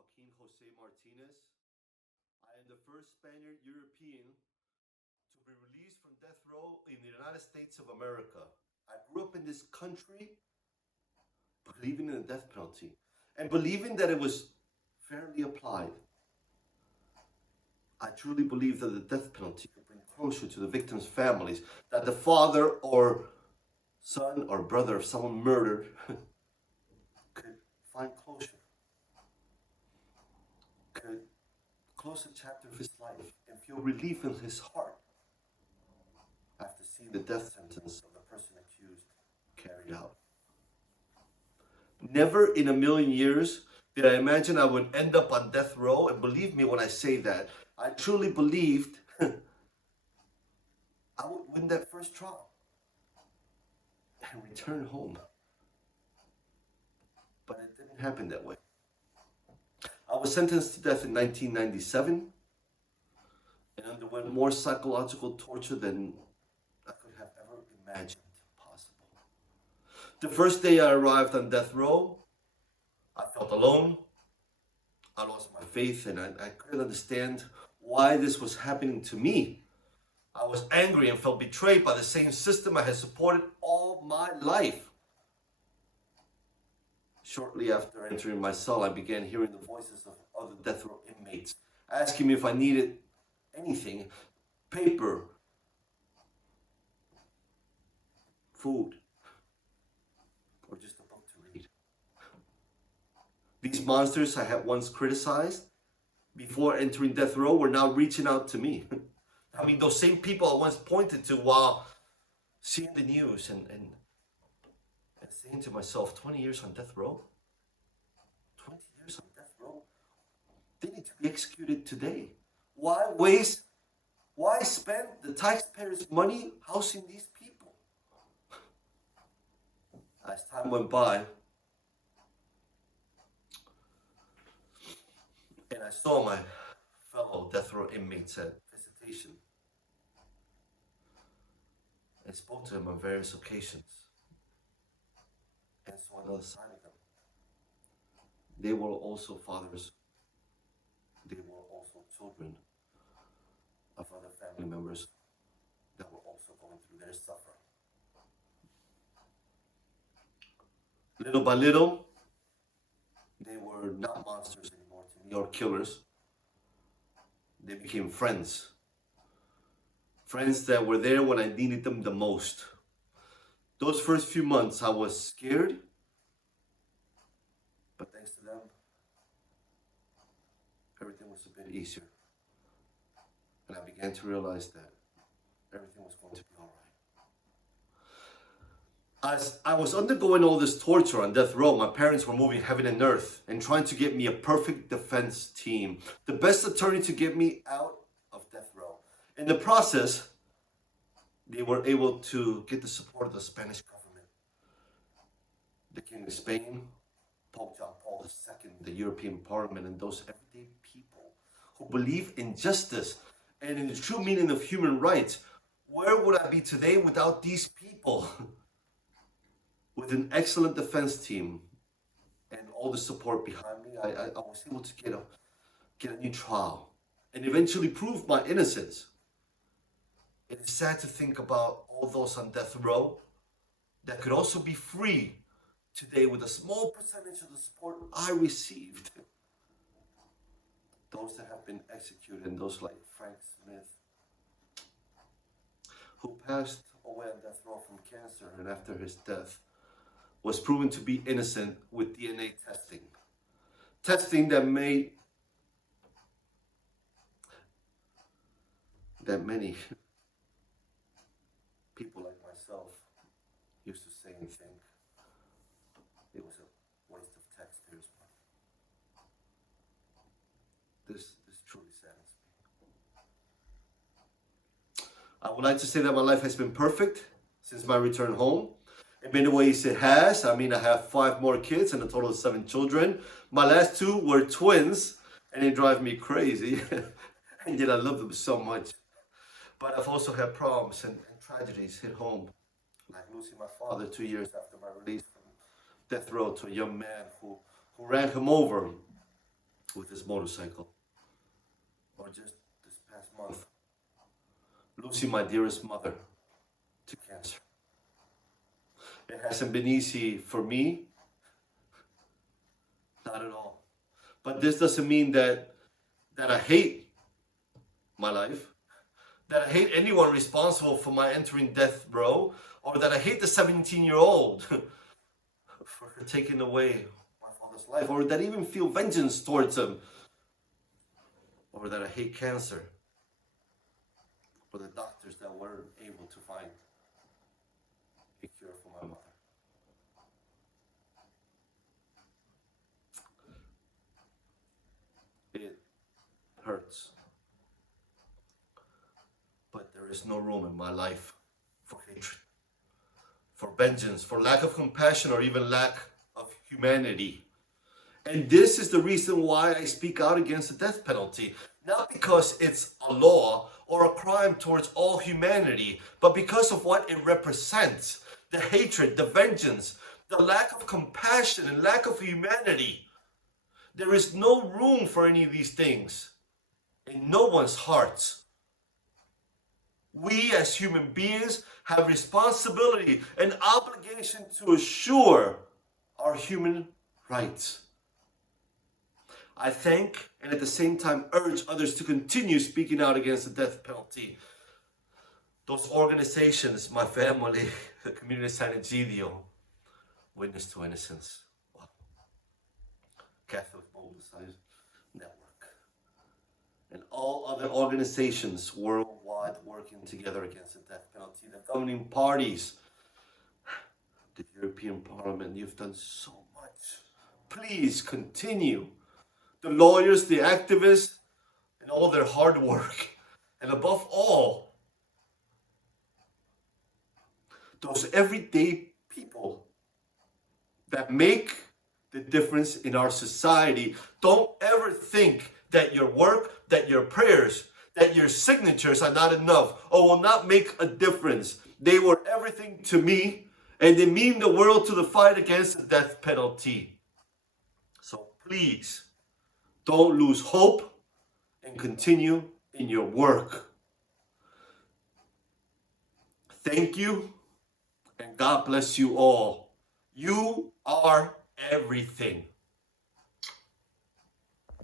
Joaquin Jose Martinez. I am the first Spaniard European to be released from death row in the United States of America. I grew up in this country believing in the death penalty and believing that it was fairly applied. I truly believe that the death penalty could bring closure to the victims' families, that the father or son or brother of someone murdered could find closure, could close a chapter of his life and feel relief in his heart after seeing the death sentence of the person accused carried out. Never in a million years did I imagine I would end up on death row, and believe me when I say that, I truly believed I would win that first trial and return home. But it didn't happen that way. I was sentenced to death in 1997 and underwent more psychological torture than I could have ever imagined possible. The first day I arrived on death row, I felt alone. I lost my faith and I couldn't understand why this was happening to me. I was angry and felt betrayed by the same system I had supported all my life. Shortly after entering my cell, I began hearing the voices of other death row inmates asking me if I needed anything, paper, food, or just a book to read. These monsters I had once criticized before entering death row were now reaching out to me. I mean, those same people I once pointed to while seeing the news and saying to myself, 20 years on death row? 20 years on death row? They need to be executed today. Why spend the taxpayers' money housing these people? As time went by, and I saw my fellow death row inmates at visitation, I spoke to them on various occasions and saw another side of them. They were also fathers. They were also children of other family members that were also going through their suffering. Little by little, they were not monsters anymore to me or killers. They became friends. Friends that were there when I needed them the most. Those first few months, I was scared, but thanks to them, everything was a bit easier. And I began to realize that everything was going to be all right. As I was undergoing all this torture on death row, my parents were moving heaven and earth and trying to get me a perfect defense team, the best attorney to get me out of death row. In the process, they were able to get the support of the Spanish government, the King of Spain, Pope John Paul II, the European Parliament, and those everyday people who believe in justice and in the true meaning of human rights. Where would I be today without these people? With an excellent defense team and all the support behind me, I was able to get a new trial and eventually prove my innocence. It is sad to think about all those on death row that could also be free today with a small percentage of the support I received. Those that have been executed and those like Frank Smith, who passed away on death row from cancer and after his death was proven to be innocent with DNA testing. Testing that made that many people like myself used to say and think it was a waste of taxpayers' money. This truly saddens me. I would like to say that my life has been perfect since my return home. In many ways it has. I mean, I have 5 more kids and a total of 7 children. My last 2 were twins and they drive me crazy. And yet I love them so much. But I've also had problems and tragedies hit home. Like losing my father 2 years after my release from death row to a young man who ran him over with his motorcycle. Or just this past month, losing my dearest mother to cancer. It hasn't been easy for me, not at all. But this doesn't mean that I hate my life, that I hate anyone responsible for my entering death row, or that I hate the 17-year-old for taking away my father's life, or that I even feel vengeance towards him, or that I hate cancer, or the doctors that weren't able to find a cure for my mother. It hurts. But there is no room in my life for hatred, for vengeance, for lack of compassion, or even lack of humanity. And this is the reason why I speak out against the death penalty. Not because it's a law or a crime towards all humanity, but because of what it represents. The hatred, the vengeance, the lack of compassion and lack of humanity. There is no room for any of these things in no one's hearts. We as human beings have responsibility and obligation to assure our human rights. I thank and at the same time urge others to continue speaking out against the death penalty. Those organizations, my family, the community of San Egidio, Witness to Innocence, Catholic Mobilized Network, and all other organizations worldwide working together against the death penalty, the governing parties, the European Parliament, you've done so much. Please continue. The lawyers, the activists, and all their hard work. And above all, those everyday people that make the difference in our society. Don't ever think that your work, that your prayers, that your signatures are not enough or will not make a difference. They were everything to me, and they mean the world to the fight against the death penalty. So please, don't lose hope and continue in your work. Thank you, and God bless you all. You are everything.